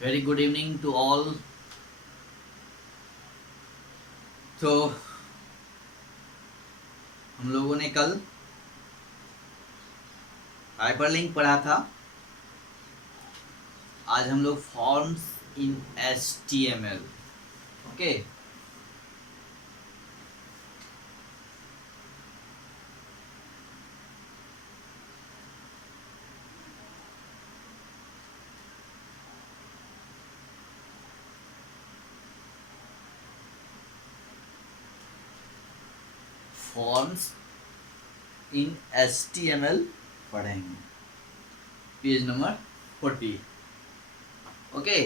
Very good evening to all. तो हम लोगों ने कल हाइपरलिंक पढ़ा था। आज हम लोग forms in HTML। Okay, forms in HTML पढ़ेंगे, पेज नंबर 40। ओके,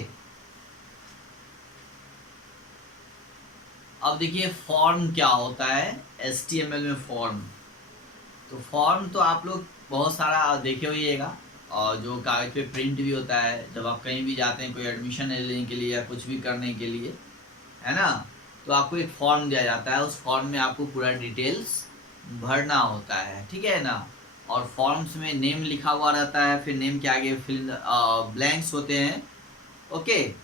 अब देखिए फॉर्म क्या होता है HTML में। फॉर्म तो आप लोग बहुत सारा देखे होइएगा, और जो कागज पे प्रिंट भी होता है जब आप कहीं भी जाते हैं, कोई एडमिशन लेने के लिए या कुछ भी करने के लिए, है ना। तो आपको एक फॉर्म दिया जाता है, उस फॉर्म में आपको पूरा डिटेल्स भरना होता है, ठीक है ना। और फॉर्म्स में नेम लिखा हुआ रहता है, फिर नेम के आगे फिल ब्लैंक्स होते हैं। ओके,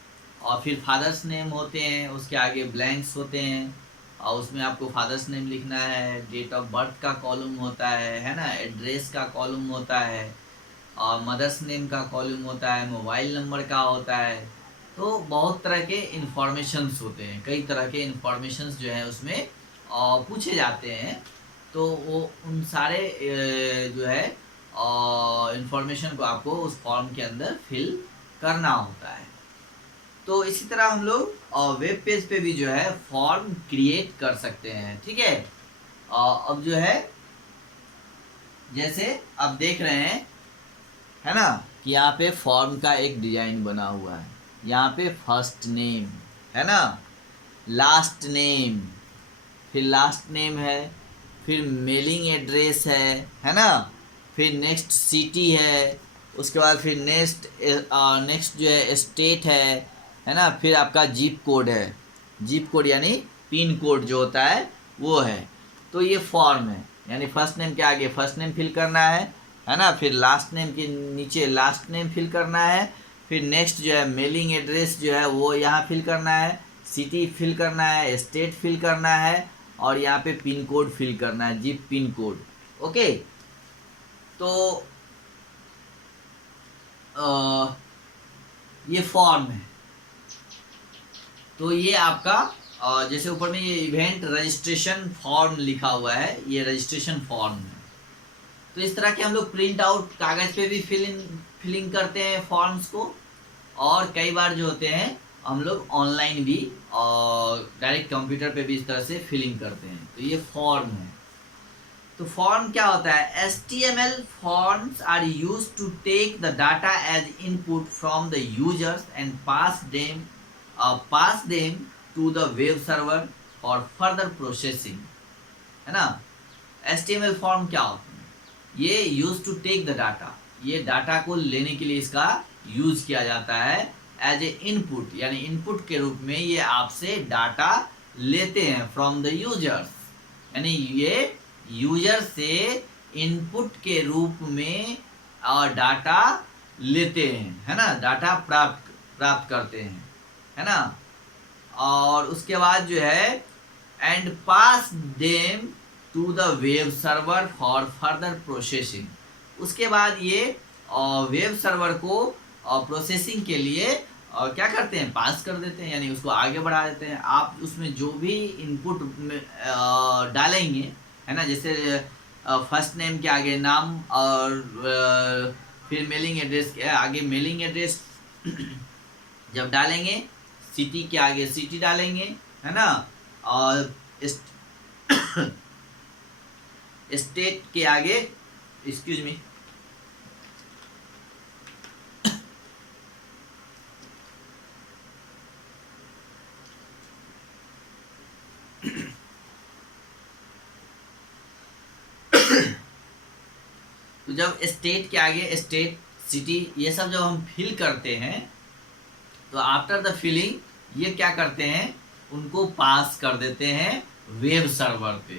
और फिर फादर्स नेम होते हैं, उसके आगे ब्लैंक्स होते हैं, और उसमें आपको फादर्स नेम लिखना है, डेट ऑफ बर्थ का कॉलम होता है ना, एड्रेस का कॉलम होता है, और मदर्स नेम का कॉलम होता है, मोबाइल नंबर का होता है। तो बहुत तरह के इंफॉर्मेशंस होते हैं, कई तरह के इंफॉर्मेशंस जो है उसमें पूछे जाते हैं। तो वो उन सारे जो है इंफॉर्मेशन को आपको उस फॉर्म के अंदर फिल करना होता है। तो इसी तरह हम लोग वेब पेज पे भी जो है फॉर्म क्रिएट कर सकते हैं, ठीक है। अब जो है जैसे आप देख रहे हैं, है ना, कि यहाँ पे फॉर्म का एक डिजाइन बना हुआ है। यहाँ पे फर्स्ट नेम है ना, लास्ट नेम, फिर लास्ट नेम है, फिर मेलिंग एड्रेस है ना, फिर नेक्स्ट सिटी है, उसके बाद फिर नेक्स्ट जो है स्टेट है ना, फिर आपका जिप कोड है। जिप कोड यानी पिन कोड जो होता है वो है। तो ये फॉर्म है, यानी फर्स्ट नेम के आगे फर्स्ट नेम फिल करना है ना, फिर लास्ट नेम के नीचे लास्ट नेम फिल करना है, फिर नेक्स्ट जो है मेलिंग एड्रेस जो है वो यहाँ फिल करना है, सिटी फिल करना है, स्टेट फिल करना है, और यहाँ पे पिन कोड फिल करना है, जिप पिन कोड। ओके, तो ये फॉर्म है। तो ये आपका जैसे ऊपर में ये इवेंट रजिस्ट्रेशन फॉर्म लिखा हुआ है, ये रजिस्ट्रेशन फॉर्म है। तो इस तरह के हम लोग प्रिंट आउट कागज पे भी फिलिंग करते हैं फॉर्म्स को, और कई बार जो होते हैं हम लोग ऑनलाइन भी और डायरेक्ट कंप्यूटर पे भी इस तरह से फिलिंग करते हैं। तो ये फॉर्म है। तो फॉर्म क्या होता है? HTML forms are used to take the data as input from the users and pass them to the web server for further processing, है ना। HTML फॉर्म क्या होता है? ये use to take the data, ये डाटा को लेने के लिए इसका यूज किया जाता है एज ए इनपुट, यानी इनपुट के रूप में ये आपसे डाटा लेते हैं फ्रॉम द यूजर्स, यानी ये यूजर से इनपुट के रूप में डाटा लेते हैं, है ना, डाटा प्राप्त करते हैं, है ना। और उसके बाद जो है and pass them to the web server for further processing. उसके बाद ये वेब सर्वर को प्रोसेसिंग के लिए क्या करते हैं? पास कर देते हैं, यानी उसको आगे बढ़ा देते हैं। आप उसमें जो भी इनपुट डालेंगे, है ना, जैसे फर्स्ट नेम के आगे नाम, और फिर मेलिंग एड्रेस के आगे मेलिंग एड्रेस जब डालेंगे, सिटी के आगे सिटी डालेंगे, है ना, और स्टेट के आगे, एक्सक्यूज मी, तो जब स्टेट के आगे स्टेट, सिटी, ये सब जब हम फिल करते हैं, तो आफ्टर द फिलिंग ये क्या करते हैं? उनको पास कर देते हैं वेब सर्वर पे,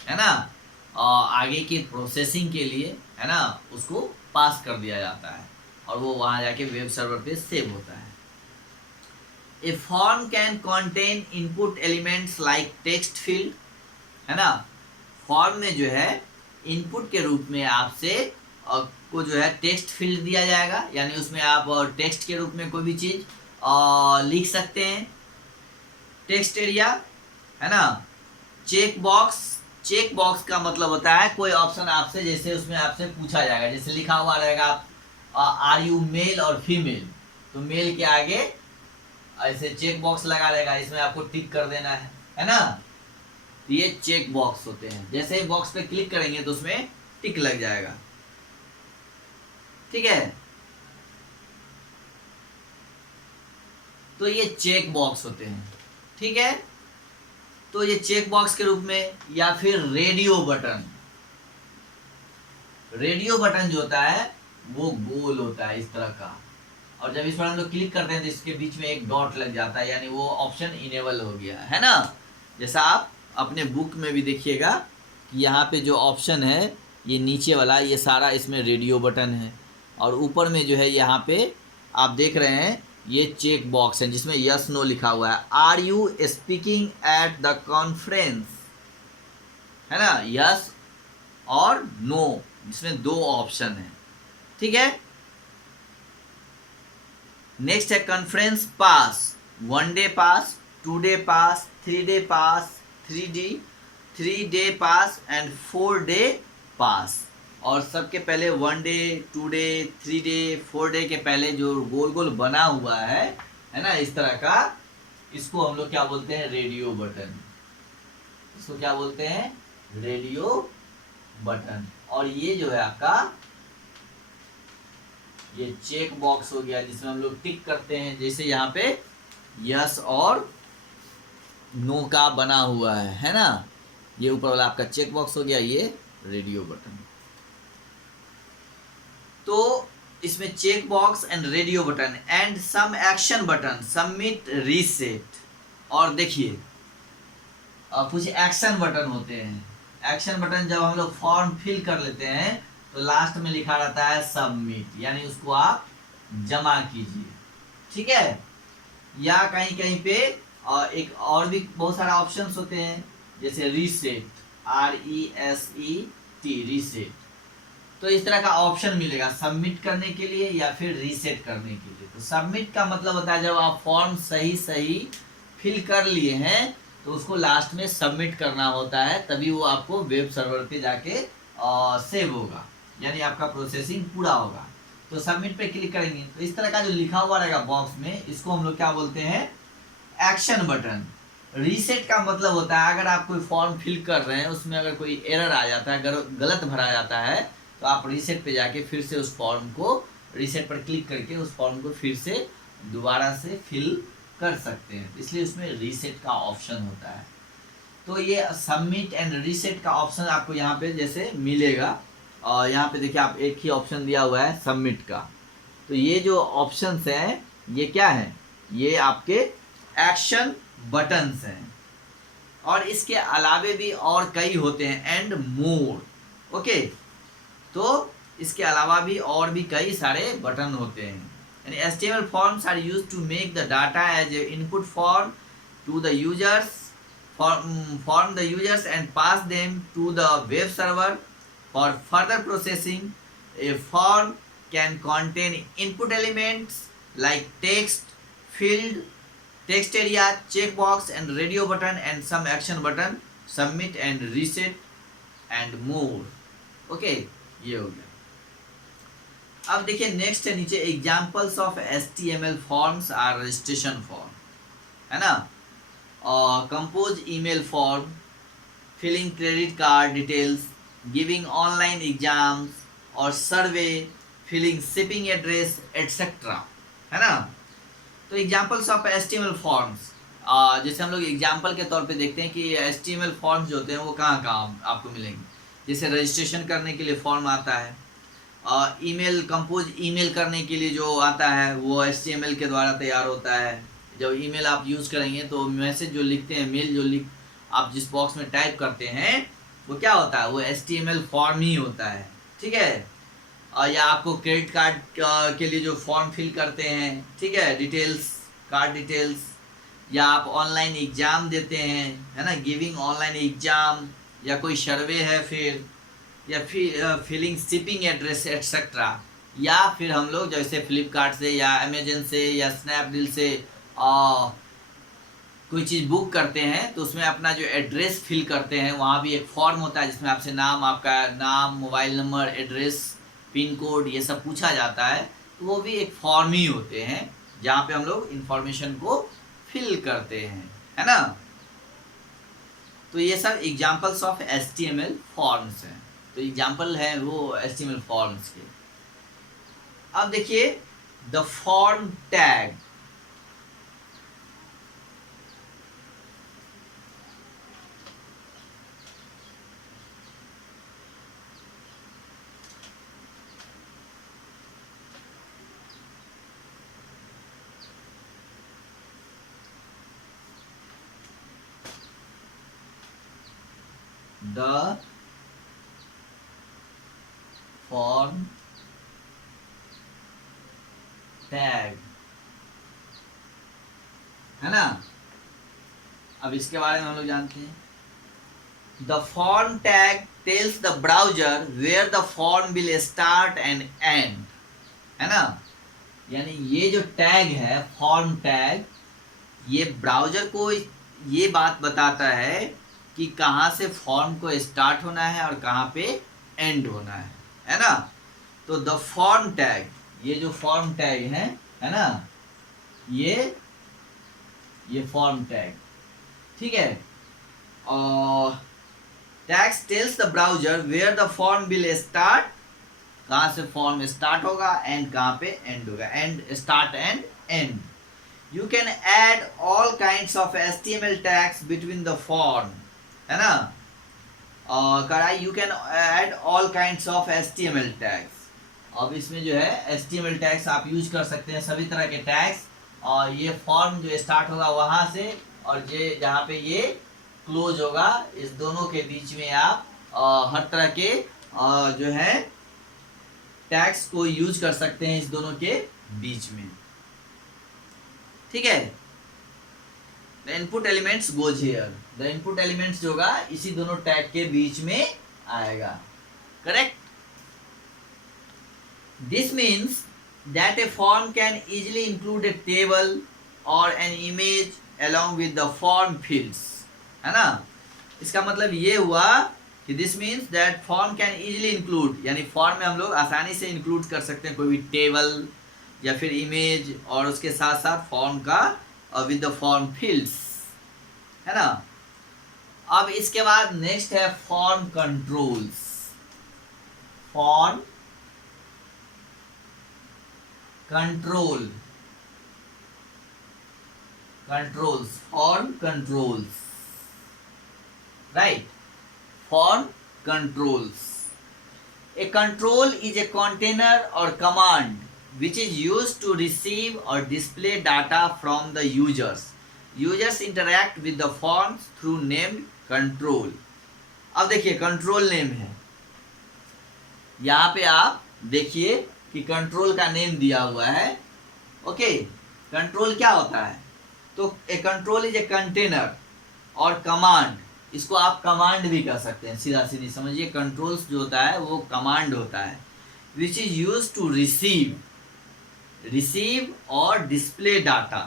है ना, और आगे की प्रोसेसिंग के लिए, है ना, उसको पास कर दिया जाता है, और वो वहाँ जाके वेब सर्वर पे सेव होता है। A form can contain input elements like text field, है ना। फॉर्म में जो है इनपुट के रूप में आपसे को जो है टेक्स्ट फील्ड दिया जाएगा, यानी उसमें आप टेक्स्ट के रूप में कोई भी चीज़ लिख सकते हैं। टेक्स्ट एरिया, है ना। चेक बॉक्स का मतलब होता है कोई ऑप्शन आपसे, जैसे उसमें आपसे पूछा जाएगा, जैसे लिखा हुआ रहेगा आप आर यू मेल और फीमेल, तो मेल के आगे ऐसे चेक बॉक्स लगा रहेगा, इसमें आपको टिक कर देना है ना। तो ये चेक बॉक्स होते हैं, जैसे ही बॉक्स पे क्लिक करेंगे तो उसमें टिक लग जाएगा, ठीक है। तो ये चेक बॉक्स होते हैं, ठीक है। तो ये चेक बॉक्स के रूप में, या फिर रेडियो बटन जो होता है वो गोल होता है इस तरह का, और जब इस पर हम लोग क्लिक करते हैं तो इसके बीच में एक डॉट लग जाता है, यानी वो ऑप्शन इनेबल हो गया, है ना। जैसा आप अपने बुक में भी देखिएगा कि यहाँ पे जो ऑप्शन है ये नीचे वाला, ये सारा इसमें रेडियो बटन है, और ऊपर में जो है यहाँ पे आप देख रहे हैं ये चेक बॉक्स है जिसमें यस नो लिखा हुआ है। Are you speaking at the conference, है ना, यस और नो, जिसमें 2 ऑप्शन है, ठीक है। नेक्स्ट है conference pass, 1 day pass, 2 day pass, 3 day pass, 3 day pass and 4 day pass. और सबके पहले 1 डे, 2 डे, 3 डे, 4 डे के पहले जो गोल गोल बना हुआ है ना, इस तरह का, इसको हम लोग क्या बोलते हैं, रेडियो बटन। इसको क्या बोलते हैं, रेडियो बटन। और ये जो है आपका ये चेक बॉक्स हो गया जिसमें हम लोग टिक करते हैं, जैसे यहाँ पे यस और नो का बना हुआ है ना। ये ऊपर वाला आपका चेक बॉक्स हो गया, ये रेडियो बटन। तो इसमें check box and radio button and some action button, submit, reset. और देखिए कुछ एक्शन बटन होते हैं। एक्शन बटन जब हम लोग फॉर्म फिल कर लेते हैं तो लास्ट में लिखा रहता है सबमिट, यानी उसको आप जमा कीजिए, ठीक है। या कहीं कहीं पे एक और भी बहुत सारा ऑप्शंस होते हैं, जैसे रीसेट, RESET, रीसेट। तो इस तरह का ऑप्शन मिलेगा सबमिट करने के लिए या फिर रीसेट करने के लिए। तो सबमिट का मतलब होता है जब आप फॉर्म सही फिल कर लिए हैं तो उसको लास्ट में सबमिट करना होता है, तभी वो आपको वेब सर्वर पे जाके सेव होगा, यानी आपका प्रोसेसिंग पूरा होगा। तो सबमिट पे क्लिक करेंगे तो इस तरह का जो लिखा हुआ रहेगा बॉक्स में, इसको हम लोग क्या बोलते हैं, एक्शन बटन। रीसेट का मतलब होता है अगर आप कोई फॉर्म फिल कर रहे हैं, उसमें अगर कोई एरर आ जाता है, गलत भरा जाता है, तो आप रीसेट पे जाके फिर से उस फॉर्म को, रीसेट पर क्लिक करके उस फॉर्म को फिर से दोबारा से फिल कर सकते हैं, इसलिए उसमें रीसेट का ऑप्शन होता है। तो ये सबमिट एंड रीसेट का ऑप्शन आपको यहाँ पे जैसे मिलेगा, और यहाँ पे देखिए आप एक ही ऑप्शन दिया हुआ है सबमिट का। तो ये जो ऑप्शंस हैं ये क्या है, ये आपके एक्शन बटन्स हैं, और इसके अलावे भी और कई होते हैं, एंड मोर, ओके। तो इसके अलावा भी और भी कई सारे बटन होते हैं। यानी HTML forms are used to make the data as a input form to the users, form the users and pass them to the web server for further processing. A form can contain input elements like text, field, text area, checkbox and radio button and some action button, submit and reset and more. Okay, ये हो गया। अब देखिए next है नीचे examples of HTML forms are registration form, है ना। Compose email form, filling credit card details, giving online exams और survey, filling shipping address etcetera, है ना। तो एग्जाम्पल्स ऑफ HTML फॉर्म्स, जैसे हम लोग एग्जाम्पल के तौर पे देखते हैं कि HTML फॉर्म्स जो होते हैं वो कहाँ आपको मिलेंगे। जैसे रजिस्ट्रेशन करने के लिए फॉर्म आता है, ईमेल, कंपोज ईमेल करने के लिए जो आता है वो HTML के द्वारा तैयार होता है। जब ईमेल आप यूज़ करेंगे तो मैसेज जो लिखते हैं, मेल जो आप जिस बॉक्स में टाइप करते हैं वो क्या होता है, वो HTML फॉर्म ही होता है, ठीक है। या आपको क्रेडिट कार्ड के लिए जो फॉर्म फिल करते हैं, ठीक है, डिटेल्स, कार्ड डिटेल्स, या आप ऑनलाइन एग्ज़ाम देते हैं, है ना, गिविंग ऑनलाइन एग्ज़ाम, या कोई सर्वे है, फिर या फिर फिलिंग शिपिंग एड्रेस एट्सेट्रा, या फिर हम लोग जैसे फ्लिपकार्ट से या अमेजन से या स्नैपडील से कोई चीज़ बुक करते हैं तो उसमें अपना जो एड्रेस फिल करते हैं, वहाँ भी एक फॉर्म होता है जिसमें आपसे नाम, आपका नाम, mobile number, address, pin code, ये सब पूछा जाता है। तो वो भी एक फॉर्म ही होते हैं जहाँ पे हम लोग इंफॉर्मेशन को फिल करते हैं, है ना। तो ये सब एग्जाम्पल्स ऑफ HTML फॉर्म्स हैं। तो एग्जाम्पल है वो HTML फॉर्म्स के। अब देखिए the form tag. The form tag, है ना। अब इसके बारे में हम लोग जानते हैं। The form tag tells the browser where the form will start and end, है ना। यानी ये जो टैग है फॉर्म टैग, ये ब्राउजर को ये बात बताता है कि कहाँ से फॉर्म को स्टार्ट होना है और कहाँ पे एंड होना है ना। तो द फॉर्म टैग, ये जो फॉर्म टैग है ना, ये फॉर्म टैग, ठीक है। और tags tells the browser where the form will start, कहाँ से फॉर्म स्टार्ट होगा, एंड कहाँ पे एंड होगा, and start and and. You can add all kinds of HTML tags between the form, है ना। You can add all kinds of HTML tags। अब इसमें जो है HTML tags आप यूज कर सकते हैं, सभी तरह के टैग्स। और ये फॉर्म जो स्टार्ट होगा वहाँ से, और ये जहाँ पे ये क्लोज होगा, इस दोनों के बीच में आप हर तरह के जो है टैग्स को यूज कर सकते हैं, इस दोनों के बीच में, ठीक है। The input elements goes here, the input elements जो होगा इसी दोनों टैग के बीच में आएगा, correct. This means that a form can easily include a table और an image along with the form fields, है ना। इसका मतलब ये हुआ कि this means that form can easily include, यानी फॉर्म में हम लोग आसानी से इंक्लूड कर सकते हैं कोई भी टेबल या फिर इमेज, और उसके साथ साथ फॉर्म का विद द फॉर्म फील्ड्स, है ना। अब इसके बाद नेक्स्ट है form controls. Form control, controls, form controls, right. Form controls, A control is a container और command which is used to receive or display data from the users. Users interact with the forms through named control. अब देखिए control name है, यहाँ पे आप देखिए कि control का नेम दिया हुआ है, ओके। कंट्रोल क्या होता है, तो ए कंट्रोल इज ए कंटेनर और कमांड, इसको आप कमांड भी कह सकते हैं, सीधा सीधी समझिए। कंट्रोल्स जो होता है वो कमांड होता है, which is use to receive और display data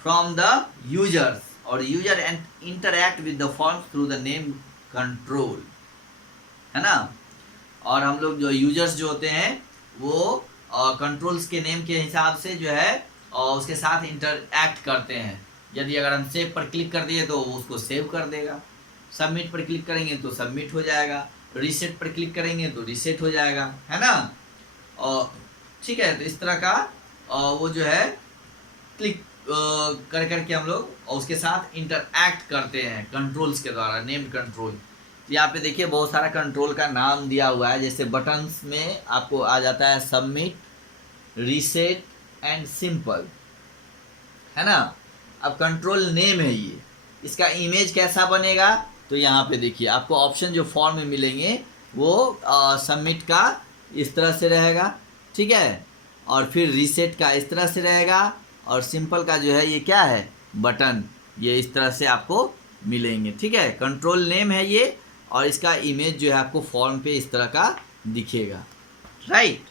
from the users, और user end interact with the form through the name control, है ना। और हम लोग जो यूजर्स जो होते हैं वो कंट्रोल्स के नेम के हिसाब से जो है उसके साथ इंटरैक्ट करते हैं। यदि अगर हम सेव पर क्लिक कर दिए तो वो उसको सेव कर देगा, सबमिट पर क्लिक करेंगे तो सबमिट हो जाएगा, रीसेट पर क्लिक करेंगे तो रीसेट हो जाएगा, है ना। और ठीक है, तो इस तरह का वो जो है क्लिक कर करके हम लोग उसके साथ इंटरैक्ट करते हैं कंट्रोल्स के द्वारा, नेम्ड कंट्रोल। यहाँ पे देखिए बहुत सारा कंट्रोल का नाम दिया हुआ है, जैसे बटन्स में आपको आ जाता है सबमिट, रीसेट एंड सिंपल, है ना। अब कंट्रोल नेम है ये, इसका इमेज कैसा बनेगा, तो यहाँ पे देखिए आपको ऑप्शन जो फॉर्म में मिलेंगे वो सबमिट का इस तरह से रहेगा, ठीक है, और फिर रीसेट का इस तरह से रहेगा, और सिंपल का जो है ये क्या है, बटन, ये इस तरह से आपको मिलेंगे। ठीक है, कंट्रोल नेम है ये, और इसका इमेज जो है आपको फॉर्म पे इस तरह का दिखेगा, राइट।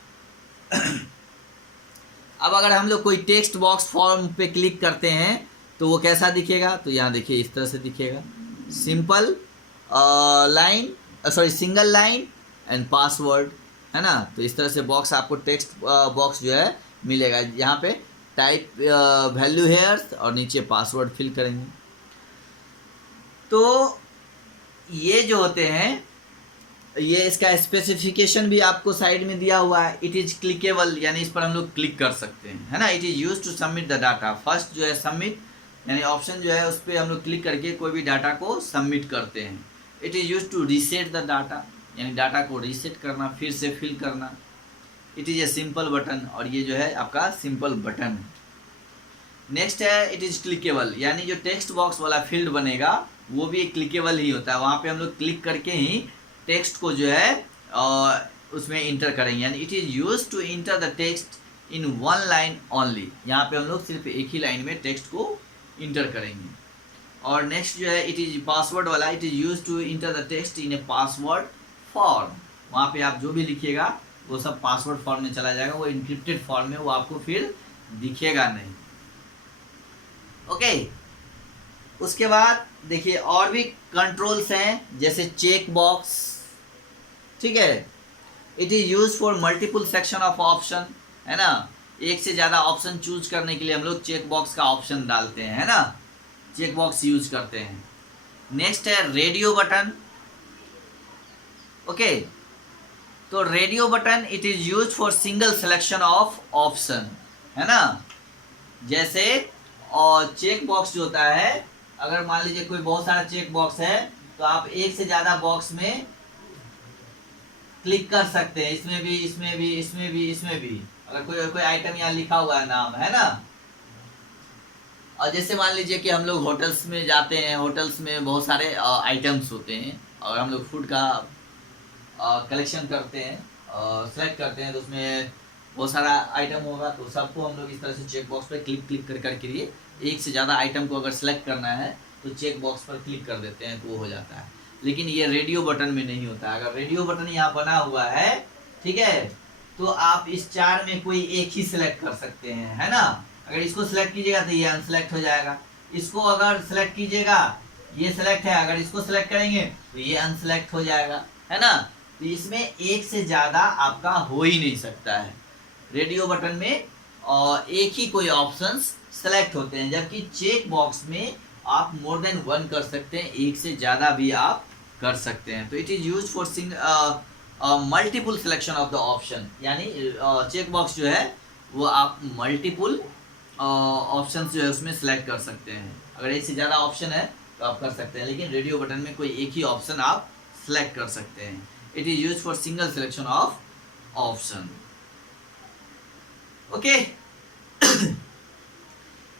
अब अगर हम लोग कोई टेक्स्ट बॉक्स फॉर्म पे क्लिक करते हैं तो वो कैसा दिखेगा, तो यहाँ देखिए इस तरह से दिखेगा, simple line, sorry single line and password, है ना। तो इस तरह से बॉक्स आपको टेक्स्ट बॉक्स जो है मिलेगा, यहाँ पे टाइप वैल्यू हेयर और नीचे पासवर्ड फिल करेंगे। तो ये जो होते हैं, ये इसका स्पेसिफिकेशन भी आपको साइड में दिया हुआ है। इट इज़ क्लिकेबल, यानी इस पर हम लोग क्लिक कर सकते हैं, है ना। It is use to submit the data, first जो है सबमिट, यानी ऑप्शन जो है उस पर हम लोग क्लिक करके कोई भी डाटा को सबमिट करते हैं। It is use to reset the data, यानी डाटा को रीसेट करना, फिर से फिल करना। It is a simple button, और ये जो है आपका सिंपल बटन है। नेक्स्ट है इट इज़ क्लिकेबल, यानी जो टेक्स्ट बॉक्स वाला फील्ड बनेगा वो भी एक क्लिकेबल ही होता है, वहाँ पे हम लोग क्लिक करके ही टेक्स्ट को जो है उसमें इंटर करेंगे, यानी it is use to enter the text in one line only, यहाँ पे हम लोग सिर्फ एक ही लाइन में टेक्स्ट को इंटर करेंगे। और नेक्स्ट जो है इट इज़ पासवर्ड वाला, it is use to enter the text in a password form, वहाँ पे आप जो भी लिखिएगा वो सब पासवर्ड फॉर्म में चला जाएगा, वो इंक्रिप्टेड फॉर्म में, वो आपको फिर दिखेगा नहीं। ओके, उसके बाद देखिए और भी कंट्रोल्स हैं, जैसे चेक बॉक्स, ठीक है। It is use for multiple section of option, है ना, एक से ज़्यादा ऑप्शन चूज करने के लिए हम लोग चेक बॉक्स का ऑप्शन डालते हैं, है ना, चेक बॉक्स यूज करते हैं। नेक्स्ट है रेडियो बटन। ओके, तो radio button it is use for single selection of option, है ना। जैसे और चेक बॉक्स जो होता है, अगर मान लीजिए कोई बहुत सारा चेक बॉक्स है तो आप एक से ज़्यादा बॉक्स में क्लिक कर सकते हैं, इसमें भी, इसमें भी, इसमें भी, इसमें भी, अगर कोई आइटम यहाँ लिखा हुआ है नाम, है ना। और जैसे मान लीजिए कि हम लोग होटल्स में जाते हैं, होटल्स में बहुत सारे आइटम्स होते हैं, और हम लोग फूड का कलेक्शन करते हैं, सेलेक्ट करते हैं, तो उसमें बहुत सारा आइटम होगा, तो सबको हम लोग इस तरह से चेक बॉक्स पर क्लिक कर करके लिए एक से ज़्यादा आइटम को अगर सेलेक्ट करना है तो चेक बॉक्स पर क्लिक कर देते हैं तो वो हो जाता है। लेकिन ये रेडियो बटन में नहीं होता है। अगर रेडियो बटन यहाँ बना हुआ है, ठीक है, तो आप इस चार में कोई एक ही सिलेक्ट कर सकते हैं, है ना। अगर इसको सिलेक्ट कीजिएगा तो ये अनसेलेक्ट हो जाएगा, इसको अगर सेलेक्ट कीजिएगा ये सिलेक्ट है, अगर इसको सिलेक्ट करेंगे तो ये अनसेलेक्ट हो जाएगा, है ना। तो इसमें एक से ज़्यादा आपका हो ही नहीं सकता है रेडियो बटन में, और एक ही कोई ऑप्शंस सेलेक्ट होते हैं, जबकि चेक बॉक्स में आप मोर देन वन कर सकते हैं, एक से ज़्यादा भी आप कर सकते हैं। तो it is use for multiple selection of the option, यानी चेक बॉक्स जो है वो आप मल्टीपल ऑप्शन जो है उसमें सेलेक्ट कर सकते हैं। अगर एक से ज़्यादा ऑप्शन है तो आप कर सकते हैं, लेकिन रेडियो बटन में कोई एक ही ऑप्शन आप सेलेक्ट कर सकते हैं। It is use for single selection of option. Okay,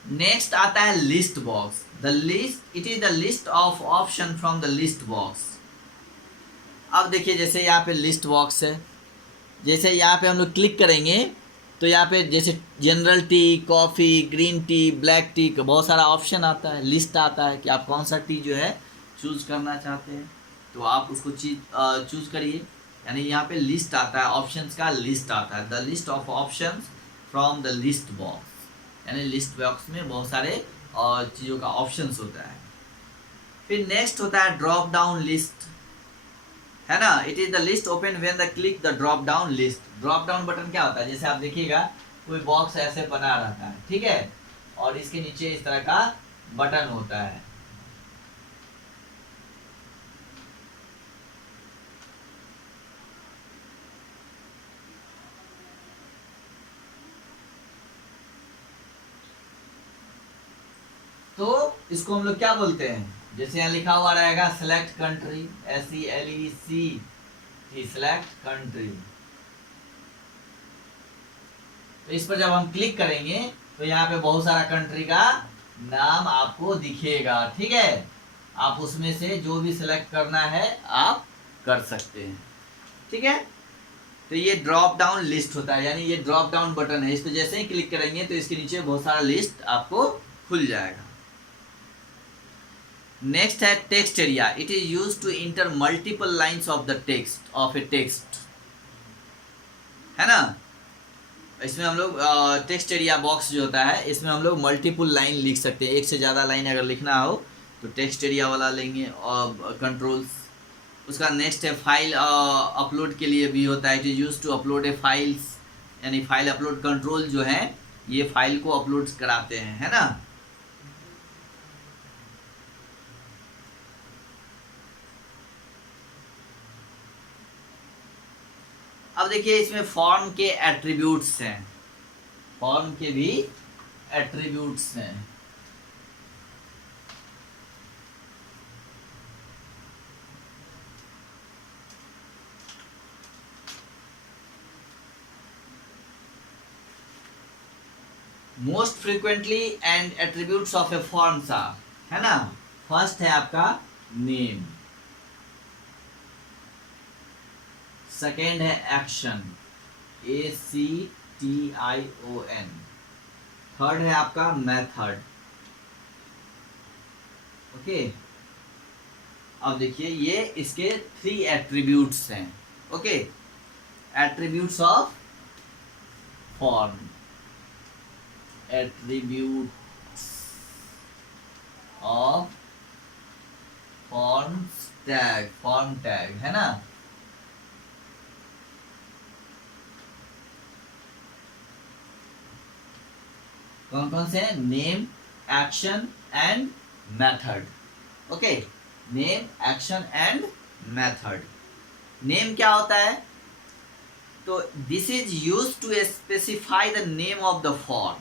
next आता है list box. The list, it is the list of option from the list box. अब देखिए जैसे यहाँ पे लिस्ट बॉक्स है, जैसे यहाँ पे हम लोग क्लिक करेंगे तो यहाँ पे जैसे general T, coffee, green tea, black T का बहुत सारा ऑप्शन आता है, लिस्ट आता है कि आप कौन सा टी जो है चूज़ करना चाहते हैं, तो आप उसको चूज़ करिए। यानी यहाँ पे लिस्ट आता है, ऑप्शंस का लिस्ट आता है, the list of options from the list box, यानी लिस्ट बॉक्स में बहुत सारे चीज़ों का ऑप्शंस होता है। फिर नेक्स्ट होता है ड्रॉप डाउन लिस्ट, है ना। It is the list open when the click the drop down list. Drop down button क्या होता है, जैसे आप देखिएगा कोई बॉक्स ऐसे बना रहता है, ठीक है, और इसके नीचे इस तरह का बटन होता है, तो इसको हम लोग क्या बोलते हैं, जैसे यहाँ लिखा हुआ रहेगा select country, SELECT, select country. तो इस पर जब हम क्लिक करेंगे तो यहाँ पे बहुत सारा कंट्री का नाम आपको दिखेगा, ठीक है। आप उसमें से जो भी सिलेक्ट करना है आप कर सकते हैं, ठीक है। तो ये ड्रॉप डाउन लिस्ट होता है, यानी ये ड्रॉप डाउन बटन है, इस पर जैसे ही क्लिक करेंगे तो इसके नीचे बहुत सारा लिस्ट आपको खुल जाएगा। नेक्स्ट है text area. It is use to enter multiple lines of the text of a text, है ना। इसमें हम लोग टेक्स्ट एरिया बॉक्स जो होता है इसमें हम लोग मल्टीपल लाइन लिख सकते हैं। एक से ज़्यादा लाइन अगर लिखना हो तो टेक्स्ट एरिया वाला लेंगे और कंट्रोल्स। उसका नेक्स्ट है फाइल अपलोड के लिए भी होता है। It is use to upload a files, यानी फाइल अपलोड कंट्रोल जो है ये फाइल को अपलोड कराते हैं, है ना। अब देखिए इसमें फॉर्म के एट्रीब्यूट्स हैं, फॉर्म के भी एट्रीब्यूट्स हैं। Most frequently and attributes of a forms are, है ना। फर्स्ट है आपका नेम, सेकेंड है एक्शन, ACTION, थर्ड है आपका मेथड। ओके, अब देखिए ये इसके 3 एट्रीब्यूट्स हैं। Okay, attributes of form, attributes of form tag, form tag, है ना। कौन कौन से हैं? Name, action and method. Okay, name, action and method. Name क्या होता है? तो this is use to specify the name of the form,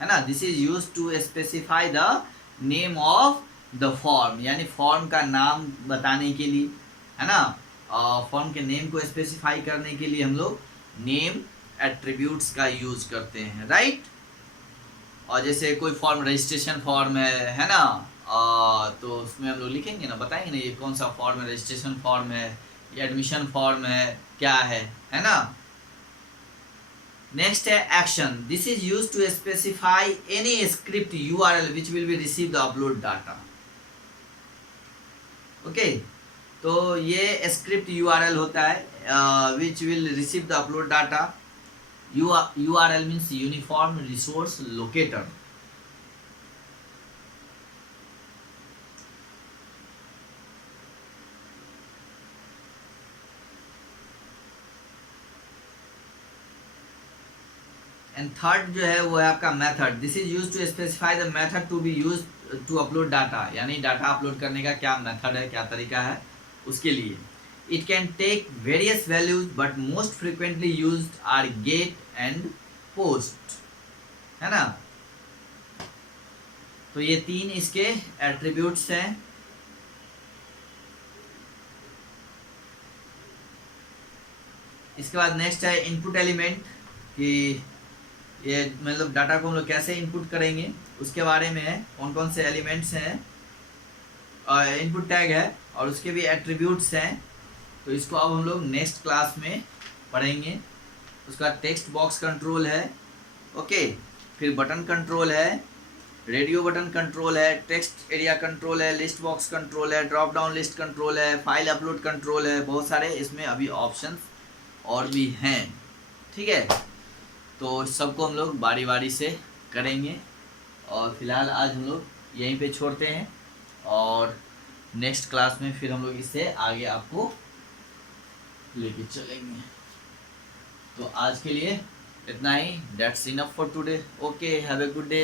है ना। This is use to specify the name of the form, यानी फॉर्म का नाम बताने के लिए, है ना। फॉर्म के नेम को स्पेसिफाई करने के लिए हम लोग नेम एट्रीब्यूट्स का यूज करते हैं, राइट। और जैसे कोई फॉर्म रजिस्ट्रेशन फॉर्म है ना, तो उसमें हम लोग लिखेंगे ना, बताएंगे ना ये कौन सा फॉर्म है, रजिस्ट्रेशन फॉर्म है, ये एडमिशन फॉर्म है, क्या है ना। नेक्स्ट है action. This is use to specify any script URL which will be receive the upload data. Okay, तो ये स्क्रिप्ट URL होता है which will receive the upload data. URL means Uniform Resource Locator. And third जो है वो है आपका method. This is use to specify the method to be use to upload data, यानी डाटा अपलोड करने का क्या मेथड है, क्या तरीका है उसके लिए। It can take various values but most frequently used are get and post, है ना। तो ये 3 इसके एट्रीब्यूट्स हैं। इसके बाद नेक्स्ट है इनपुट एलिमेंट, कि ये मतलब डाटा को हम लोग कैसे इनपुट करेंगे उसके बारे में है, कौन कौन से एलिमेंट्स हैं। इनपुट टैग है और उसके भी एट्रीब्यूट्स हैं, तो इसको अब हम लोग नेक्स्ट क्लास में पढ़ेंगे। उसका टेक्स्ट बॉक्स कंट्रोल है, ओके, फिर बटन कंट्रोल है, रेडियो बटन कंट्रोल है, टेक्स्ट एरिया कंट्रोल है, लिस्ट बॉक्स कंट्रोल है, ड्रॉप डाउन लिस्ट कंट्रोल है, फाइल अपलोड कंट्रोल है, बहुत सारे इसमें अभी ऑप्शंस और भी हैं, ठीक है। तो सबको हम लोग बारी बारी से करेंगे और फिलहाल आज हम लोग यहीं पे छोड़ते हैं और नेक्स्ट क्लास में फिर हम लोग इससे आगे आपको लेके चलेंगे। तो आज के लिए इतना ही, that's enough for today. Okay, have a good day.